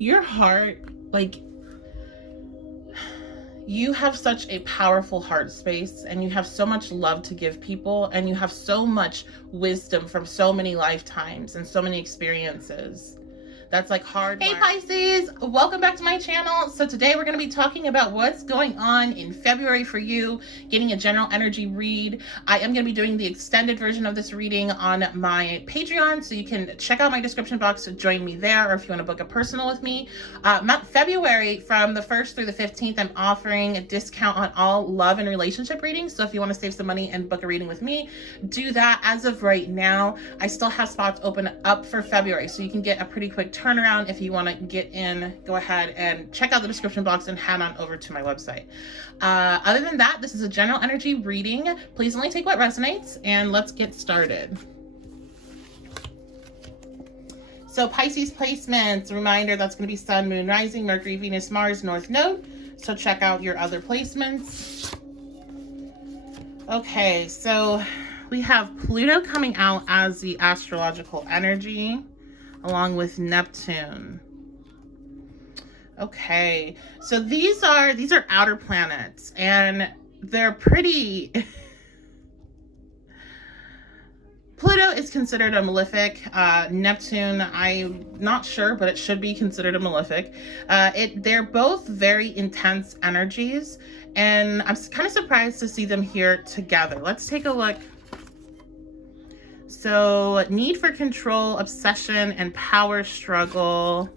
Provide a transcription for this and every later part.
your heart, like, you have such a powerful heart space, and you have so much love to give people, and you have so much wisdom from so many lifetimes and so many experiences. That's like hard. Hey Pisces, welcome back to my channel. So today we're going to be talking about what's going on in February for you, getting a general energy read. I am going to be doing the extended version of this reading on my Patreon, so you can check out my description box to join me there, or if you want to book a personal with me. February, from the 1st through the 15th, I'm offering a discount on all love and relationship readings. So if you want to save some money and book a reading with me, do that. As of right now, I still have spots open up for February, so you can get a pretty quick turnaround. If you want to get in, go ahead and check out the description box and head on over to my website. Other than that, this is a general energy reading. Please only take what resonates, and let's get started. So Pisces placements, reminder, that's going to be Sun, Moon, Rising, Mercury, Venus, Mars, North Node. So check out your other placements. Okay, so we have Pluto coming out as the astrological energy, along with Neptune. Okay, so these are outer planets, and they're pretty Pluto is considered a malefic. Neptune, I'm not sure, but it should be considered a malefic. They're both very intense energies, and I'm kind of surprised to see them here together. Let's take a look. So, need for control, obsession, and power struggle.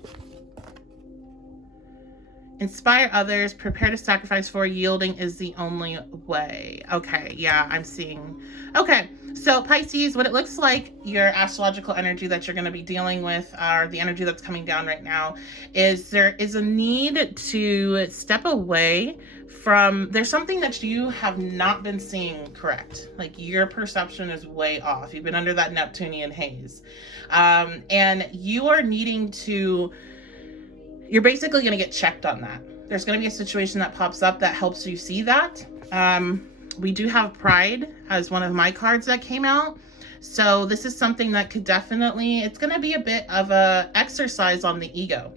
Inspire others, prepare to sacrifice for, yielding is the only way. Okay, yeah, I'm seeing. Okay, so Pisces, what it looks like, your astrological energy that you're going to be dealing with, or the energy that's coming down right now, is there is a need to step away from, there's something that you have not been seeing correct. Like, your perception is way off. You've been under that Neptunian haze. And you are needing to, you're basically going to get checked on that. There's going to be a situation that pops up that helps you see that. We do have Pride as one of my cards that came out. So this is something that could definitely, it's going to be a bit of a exercise on the ego.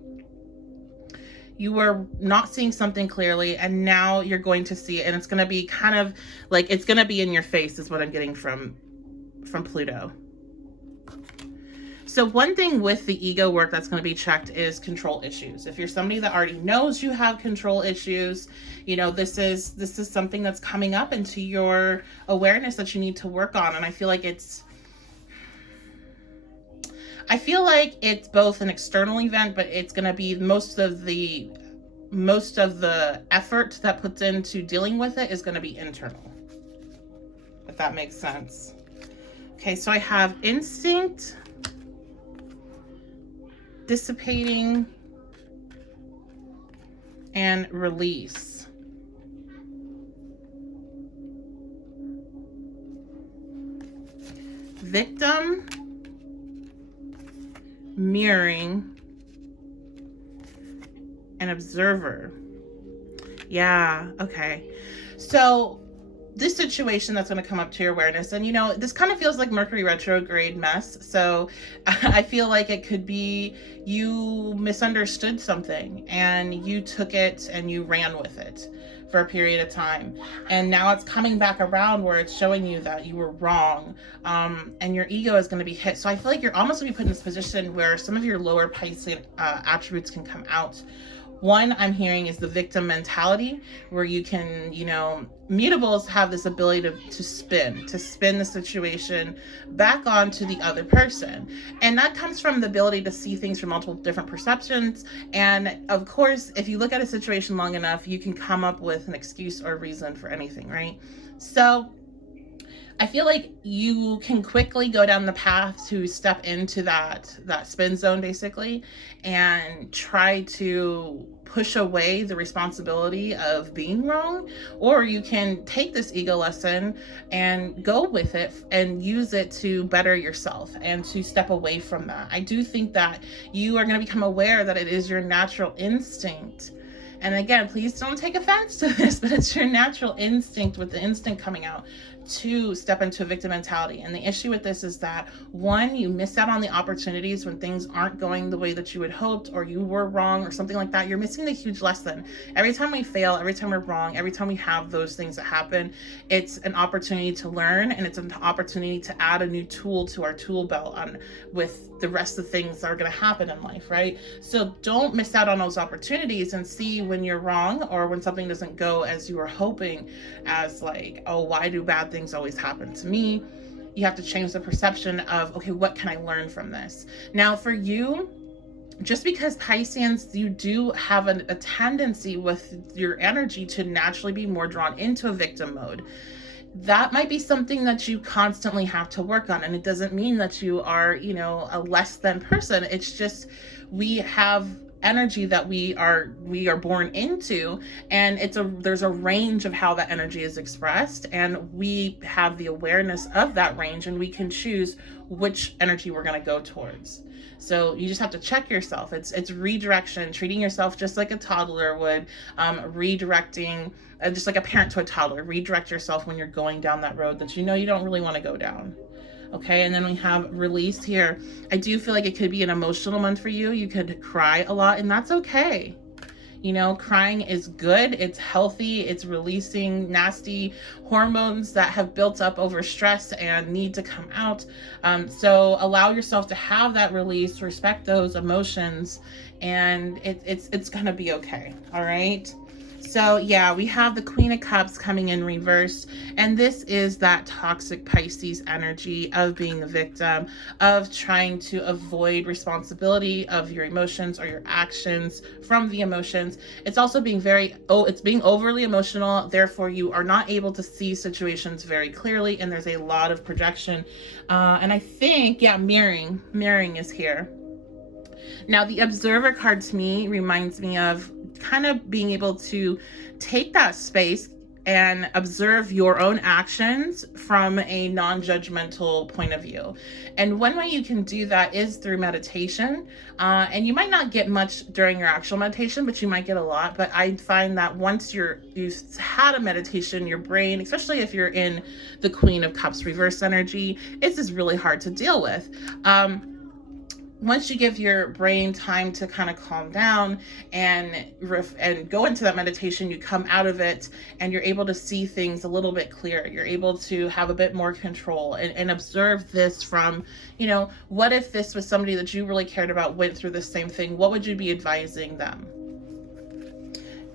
You were not seeing something clearly, and now you're going to see it, and it's going to be kind of like, it's going to be in your face is what I'm getting from Pluto. So one thing with the ego work that's going to be checked is control issues. If you're somebody that already knows you have control issues, you know, this is something that's coming up into your awareness that you need to work on. And I feel like it's both an external event, but it's going to be most of the effort that puts into dealing with it is going to be internal, if that makes sense. Okay, so I have instinct, dissipating, and release. Victim, mirroring, and observer. Yeah, okay. So this situation that's going to come up to your awareness, and you know, this kind of feels like Mercury retrograde mess. So I feel like it could be you misunderstood something and you took it and you ran with it for a period of time, and now it's coming back around where it's showing you that you were wrong, and your ego is going to be hit. So I feel like you're almost going to be put in this position where some of your lower Pisces attributes can come out. One I'm hearing is the victim mentality, where you can, you know, mutables have this ability to spin the situation back onto the other person. And that comes from the ability to see things from multiple different perceptions. And of course, if you look at a situation long enough, you can come up with an excuse or reason for anything, right? So I feel like you can quickly go down the path to step into that spin zone, basically, and try to push away the responsibility of being wrong. Or you can take this ego lesson and go with it and use it to better yourself and to step away from that. I do think that you are going to become aware that it is your natural instinct. And again, please don't take offense to this, but it's your natural instinct, with the instinct coming out, to step into a victim mentality. And the issue with this is that, one, you miss out on the opportunities when things aren't going the way that you had hoped, or you were wrong or something like that. You're missing the huge lesson. Every time we fail, every time we're wrong, every time we have those things that happen, it's an opportunity to learn, and it's an opportunity to add a new tool to our tool belt on with the rest of things that are going to happen in life, right? So don't miss out on those opportunities, and see when you're wrong or when something doesn't go as you were hoping as like, oh, why do bad things always happen to me? You have to change the perception of, okay, what can I learn from this? Now for you, just because Pisceans, you do have a tendency with your energy to naturally be more drawn into a victim mode. That might be something that you constantly have to work on. And it doesn't mean that you are, a less than person. It's just, we have energy that we are born into, and there's a range of how that energy is expressed, and we have the awareness of that range, and we can choose which energy we're going to go towards. So you just have to check yourself. It's redirection, treating yourself just like a toddler would, redirecting, just like a parent to a toddler. Redirect yourself when you're going down that road that you don't really want to go down. Okay, and then we have release here. I do feel like it could be an emotional month for you. You could cry a lot, and that's okay. Crying is good. It's healthy. It's releasing nasty hormones that have built up over stress and need to come out. So allow yourself to have that release, respect those emotions, and it's gonna be okay. All right. So yeah, we have the Queen of Cups coming in reverse, and this is that toxic Pisces energy of being a victim, of trying to avoid responsibility of your emotions or your actions from the emotions. It's also being it's being overly emotional, therefore you are not able to see situations very clearly, and there's a lot of projection. And I think, mirroring is here. Now, the Observer card to me reminds me of kind of being able to take that space and observe your own actions from a non-judgmental point of view. And one way you can do that is through meditation. And you might not get much during your actual meditation, but you might get a lot. But I find that once you've had a meditation, your brain, especially if you're in the Queen of Cups reverse energy, it's just really hard to deal with. Once you give your brain time to kind of calm down and go into that meditation, you come out of it and you're able to see things a little bit clearer. You're able to have a bit more control and observe this from, what if this was somebody that you really cared about went through the same thing? What would you be advising them?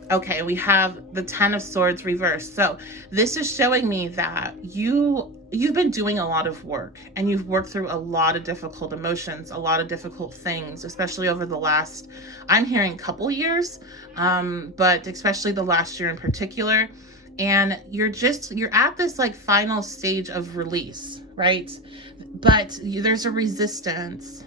Okay, we have the Ten of Swords reversed. So this is showing me that you've been doing a lot of work, and you've worked through a lot of difficult emotions, a lot of difficult things, especially over the last, I'm hearing couple years, but especially the last year in particular. And you're at this like final stage of release, right? But there's a resistance.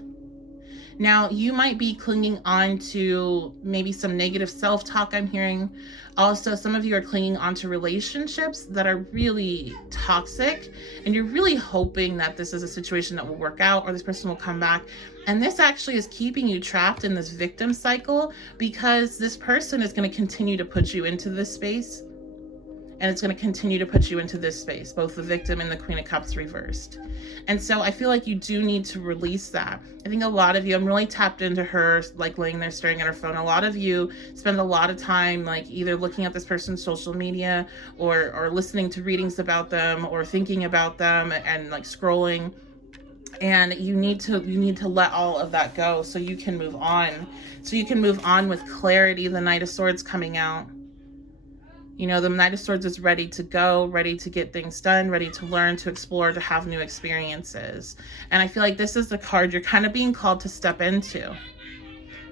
Now, you might be clinging on to maybe some negative self-talk I'm hearing. Also, some of you are clinging onto relationships that are really toxic, and you're really hoping that this is a situation that will work out or this person will come back. And this actually is keeping you trapped in this victim cycle, because this person is going to continue to put you into this space. And it's going to continue to put you into this space, both the victim and the Queen of Cups reversed. And so I feel like you do need to release that. I think a lot of you, I'm really tapped into her, like laying there staring at her phone. A lot of you spend a lot of time like either looking at this person's social media or listening to readings about them or thinking about them and like scrolling. And you need to let all of that go so you can move on. So you can move on with clarity. The Knight of Swords coming out. The Knight of Swords is ready to go, ready to get things done, ready to learn, to explore, to have new experiences. And I feel like this is the card you're kind of being called to step into.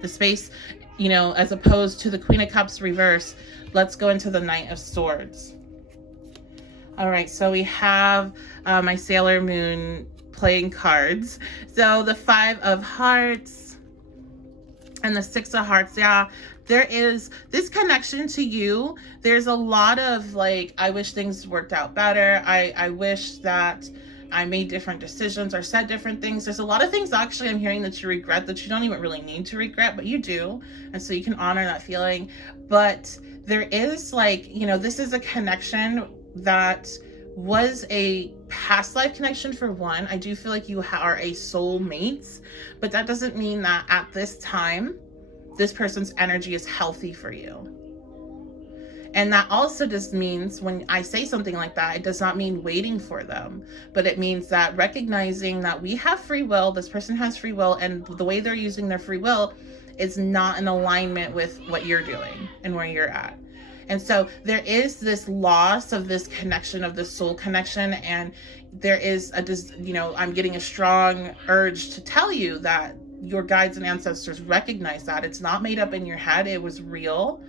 The space, as opposed to the Queen of Cups reverse, let's go into the Knight of Swords. All right, so we have my Sailor Moon playing cards. So the Five of Hearts and the Six of Hearts, yeah. There is this connection to you. There's a lot of like, I wish things worked out better. I wish that I made different decisions or said different things. There's a lot of things actually I'm hearing that you regret that you don't even really need to regret, but you do. And so you can honor that feeling. But there is like, this is a connection that was a past life connection for one. I do feel like you are a soul mates, but that doesn't mean that at this time, this person's energy is healthy for you. And that also just means when I say something like that, it does not mean waiting for them, but it means that recognizing that we have free will, this person has free will, and the way they're using their free will is not in alignment with what you're doing and where you're at. And so there is this loss of this connection, of this soul connection. And there is I'm getting a strong urge to tell you that your guides and ancestors recognize that it's not made up in your head. It was real.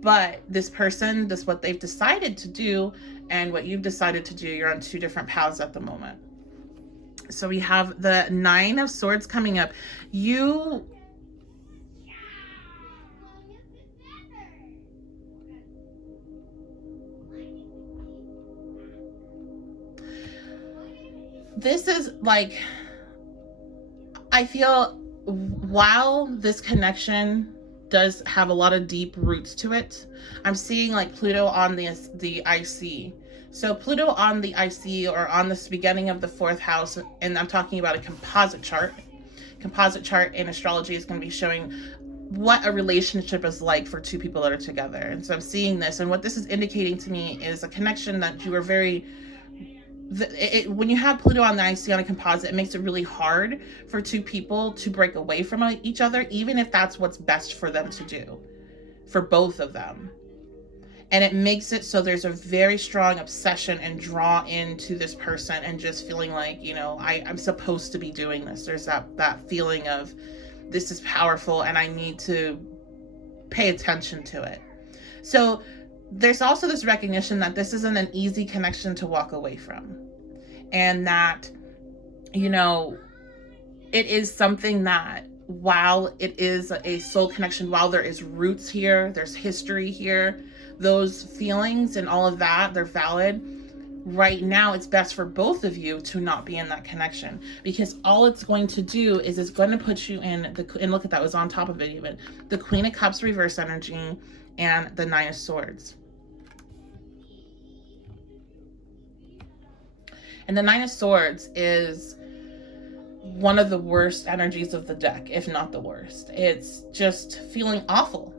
But this person, what they've decided to do and what you've decided to do, you're on two different paths at the moment. So we have the Nine of Swords coming up. This is like, I feel while this connection does have a lot of deep roots to it, I'm seeing like Pluto on the IC. So Pluto on the IC, or on this beginning of the fourth house, and I'm talking about a composite chart. Composite chart in astrology is going to be showing what a relationship is like for two people that are together. And so I'm seeing this, and what this is indicating to me is a connection that you are very, when you have Pluto on the IC on a composite, it makes it really hard for two people to break away from each other, even if that's what's best for them to do, for both of them. And it makes it so there's a very strong obsession and draw into this person, and just feeling like, I'm supposed to be doing this. There's that feeling of, this is powerful and I need to pay attention to it. So there's also this recognition that this isn't an easy connection to walk away from. And that, it is something that, while it is a soul connection, while there is roots here, there's history here, those feelings and all of that, they're valid. Right now, it's best for both of you to not be in that connection, because all it's going to do is it's going to put you in and look at that, was on top of it even, the Queen of Cups reverse energy and the Nine of Swords. And the Nine of Swords is one of the worst energies of the deck, if not the worst. It's just feeling awful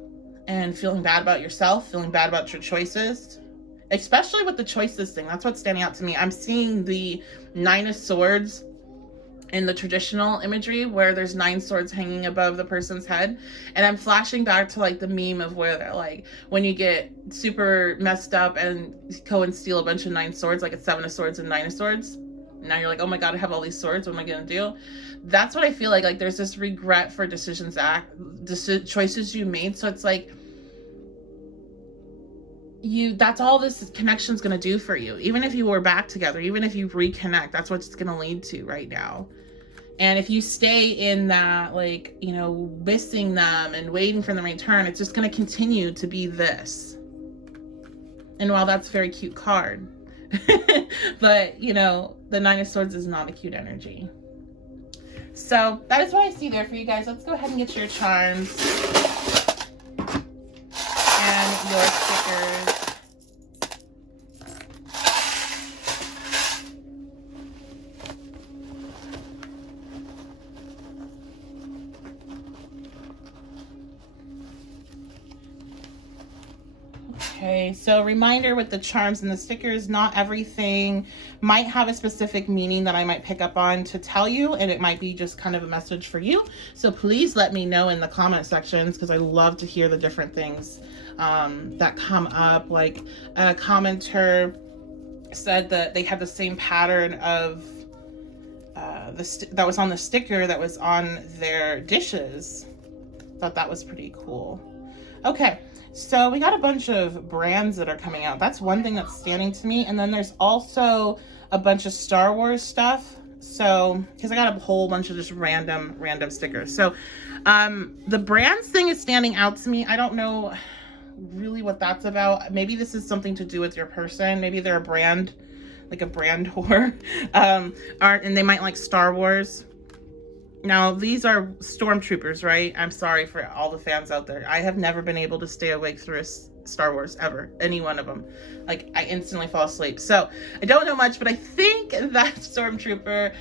and feeling bad about yourself, feeling bad about your choices, especially with the choices thing. That's what's standing out to me. I'm seeing the Nine of Swords in the traditional imagery, where there's 9 swords hanging above the person's head. And I'm flashing back to like the meme of where they're like, when you get super messed up and go and steal a bunch of 9 swords, like it's 7 of Swords and 9 of Swords. Now you're like, oh my God, I have all these swords. What am I going to do? That's what I feel like. Like there's this regret for choices you made. So it's like, that's all this connection's going to do for you. Even if you were back together, even if you reconnect, that's what it's going to lead to right now. And if you stay in that, like, missing them and waiting for them to return, it's just going to continue to be this. And while that's a very cute card, but the Nine of Swords is not a cute energy. So that is what I see there for you guys. Let's go ahead and get your charms and your stickers. Okay, so reminder with the charms and the stickers, not everything might have a specific meaning that I might pick up on to tell you, and it might be just kind of a message for you. So please let me know in the comment sections, because I love to hear the different things that come up. Like a commenter said that they had the same pattern of that was on the sticker that was on their dishes. Thought that was pretty cool. Okay. So we got a bunch of brands that are coming out. That's one thing that's standing to me. And then there's also a bunch of Star Wars stuff. So, because I got a whole bunch of just random stickers. So the brands thing is standing out to me. I don't know really what that's about. Maybe this is something to do with your person. Maybe they're a brand, like a brand whore. And they might like Star Wars. Now, these are stormtroopers, right? I'm sorry for all the fans out there. I have never been able to stay awake through a Star Wars ever, any one of them. Like, I instantly fall asleep. So I don't know much, but I think that stormtrooper,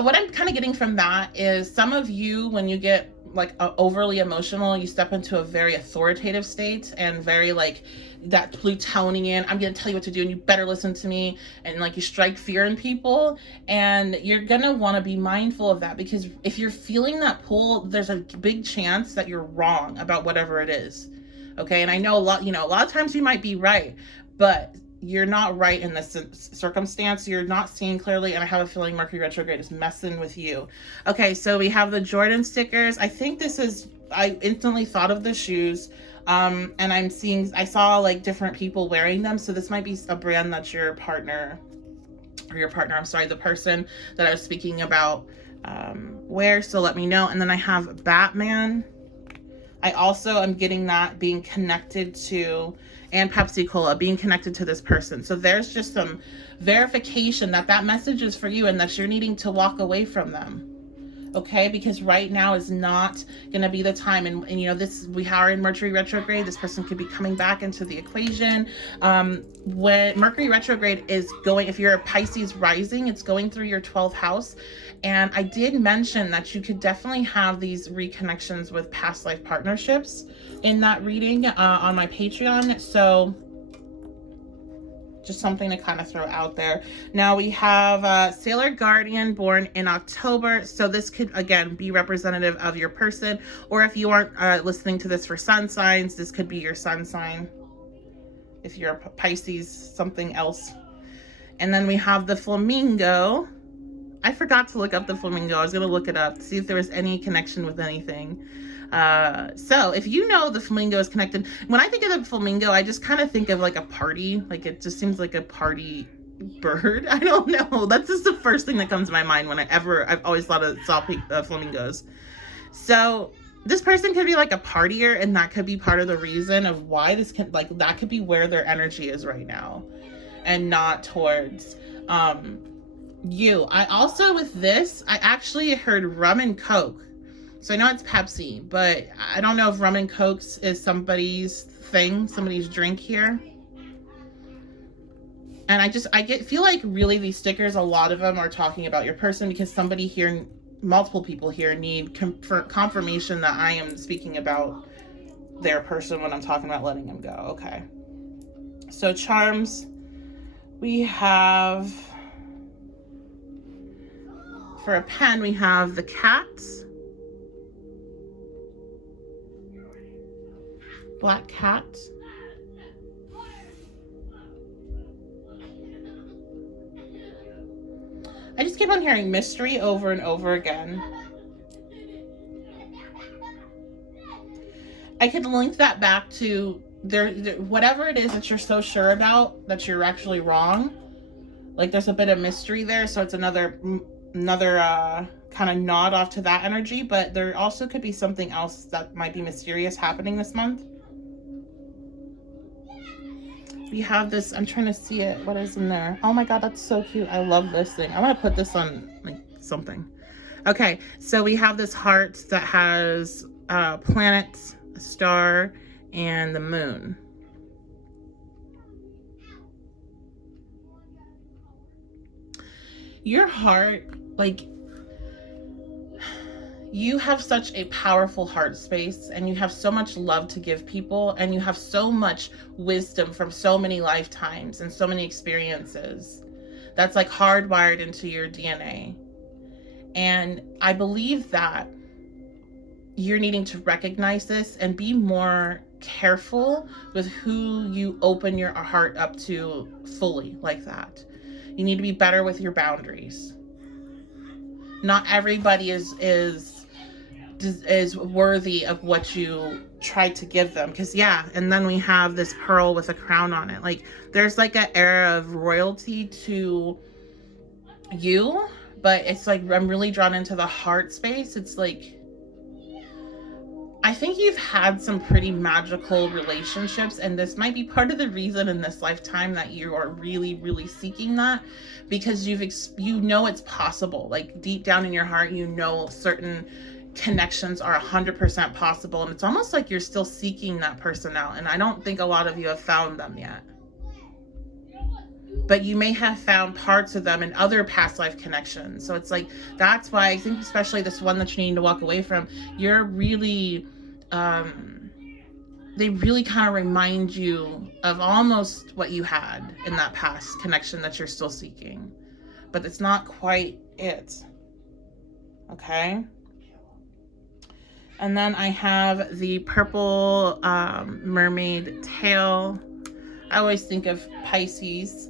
what I'm kind of getting from that is some of you, when you get like overly emotional, you step into a very authoritative state and very like that Plutonian, I'm going to tell you what to do and you better listen to me. And like you strike fear in people, and you're going to want to be mindful of that, because if you're feeling that pull, there's a big chance that you're wrong about whatever it is. Okay. And I know a lot of times you might be right, but you're not right in this circumstance. You're not seeing clearly, and I have a feeling Mercury retrograde is messing with you. Okay, so we have the Jordan stickers. I think this is, I instantly thought of the shoes, and I saw like different people wearing them, so this might be a brand that your partner, the person that I was speaking about wears, so let me know. And then I have Batman. I also am getting that being connected to, and Pepsi Cola being connected to this person. So there's just some verification that message is for you and that you're needing to walk away from them. Okay, because right now is not going to be the time. And you know, we are in Mercury retrograde. This person could be coming back into the equation. When Mercury retrograde is going, if you're a Pisces rising, it's going through your 12th house. And I did mention that you could definitely have these reconnections with past life partnerships in that reading on my Patreon. So just something to kind of throw out there. Now we have Sailor Guardian, born in October. So this could, again, be representative of your person. Or if you aren't listening to this for sun signs, this could be your sun sign. If you're a Pisces, something else. And then we have the Flamingo. I forgot to look up the Flamingo. I was going to look it up to see if there was any connection with anything. So if you know the Flamingo is connected, when I think of the Flamingo, I just kind of think of like a party. Like it just seems like a party bird. I don't know. That's just the first thing that comes to my mind when I've always thought of flamingos. So this person could be like a partier, and that could be part of the reason of why that could be where their energy is right now, and not towards, you. I also, with this, I actually heard rum and Coke. So I know it's Pepsi, but I don't know if rum and Coke is somebody's thing, somebody's drink here. And I feel like really these stickers, a lot of them are talking about your person, because somebody here, multiple people here need confirmation that I am speaking about their person when I'm talking about letting them go. Okay. So charms, we have, for a pen, we have the cats. Black cat. I just keep on hearing mystery over and over again. I could link that back to whatever it is that you're so sure about that you're actually wrong. Like there's a bit of mystery there, so it's another kind of nod off to that energy. But there also could be something else that might be mysterious happening this month. We have this, I'm trying to see it. What is in there? Oh my God, that's so cute. I love this thing. I'm going to put this on like something. Okay, so we have this heart that has planets, a star, and the moon. Your heart, like, you have such a powerful heart space, and you have so much love to give people, and you have so much wisdom from so many lifetimes and so many experiences that's like hardwired into your DNA. And I believe that you're needing to recognize this and be more careful with who you open your heart up to fully like that. You need to be better with your boundaries. Not everybody is worthy of what you try to give them, because and then we have this pearl with a crown on it. Like there's like an era of royalty to you, but it's like I'm really drawn into the heart space. It's like I think you've had some pretty magical relationships, and this might be part of the reason in this lifetime that you are really, really seeking that, because you know it's possible. Like deep down in your heart, you know certain connections are 100% possible, and it's almost like you're still seeking that person out. And I don't think a lot of you have found them yet. But you may have found parts of them in other past life connections. So it's like, that's why I think, especially this one that you need to walk away from, you're really, they really kind of remind you of almost what you had in that past connection that you're still seeking. But it's not quite it. Okay? And then I have the purple mermaid tail. I always think of Pisces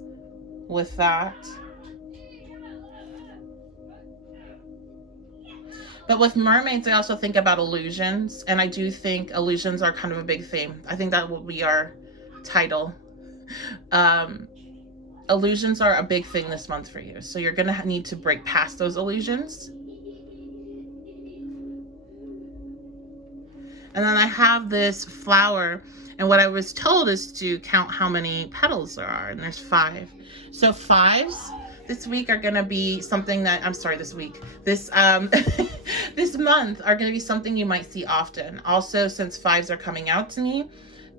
with that. But with mermaids, I also think about illusions, and I do think illusions are kind of a big theme. I think that will be our title. Illusions are a big thing this month for you, so you're gonna need to break past those illusions. And then I have this flower, and what I was told is to count how many petals there are, and there's 5. So 5s this week are going to be something that, I'm sorry, this week, this this month are going to be something you might see often. Also, since 5s are coming out to me,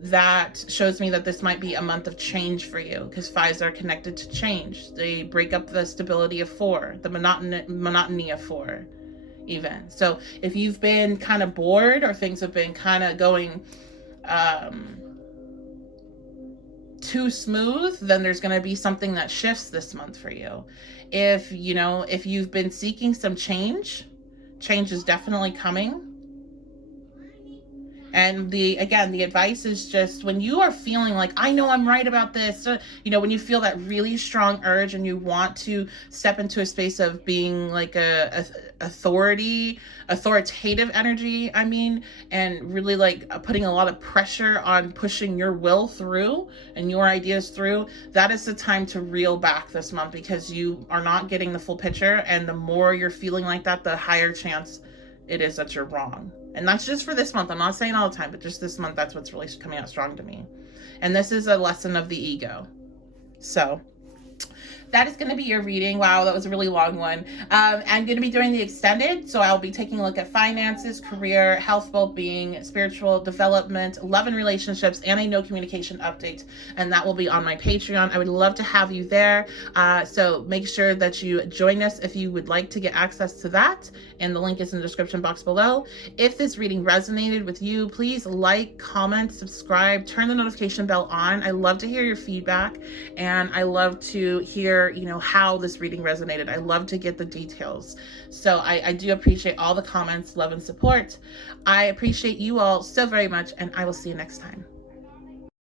that shows me that this might be a month of change for you, because 5s are connected to change. They break up the stability of 4, the monotony of 4 even. So if you've been kind of bored, or things have been kind of going too smooth, then there's going to be something that shifts this month for you. If you've been seeking some change is definitely coming. And the advice is just, when you are feeling like, I know I'm right about this, when you feel that really strong urge and you want to step into a space of being like a authoritative energy, and really like putting a lot of pressure on pushing your will through and your ideas through, that is the time to reel back this month, because you are not getting the full picture. And the more you're feeling like that, the higher chance it is that you're wrong. And that's just for this month. I'm not saying all the time, but just this month, that's what's really coming out strong to me. And this is a lesson of the ego. So that is going to be your reading. Wow, that was a really long one. I'm going to be doing the extended, so I'll be taking a look at finances, career, health, well-being, spiritual development, love and relationships, and a no communication update. And that will be on my Patreon. I would love to have you there. So make sure that you join us if you would like to get access to that. And the link is in the description box below. If this reading resonated with you, please like, comment, subscribe, turn the notification bell on. I love to hear your feedback, and I love to hear how this reading resonated. I love to get the details. So I do appreciate all the comments, love, and support. I appreciate you all so very much, and I will see you next time.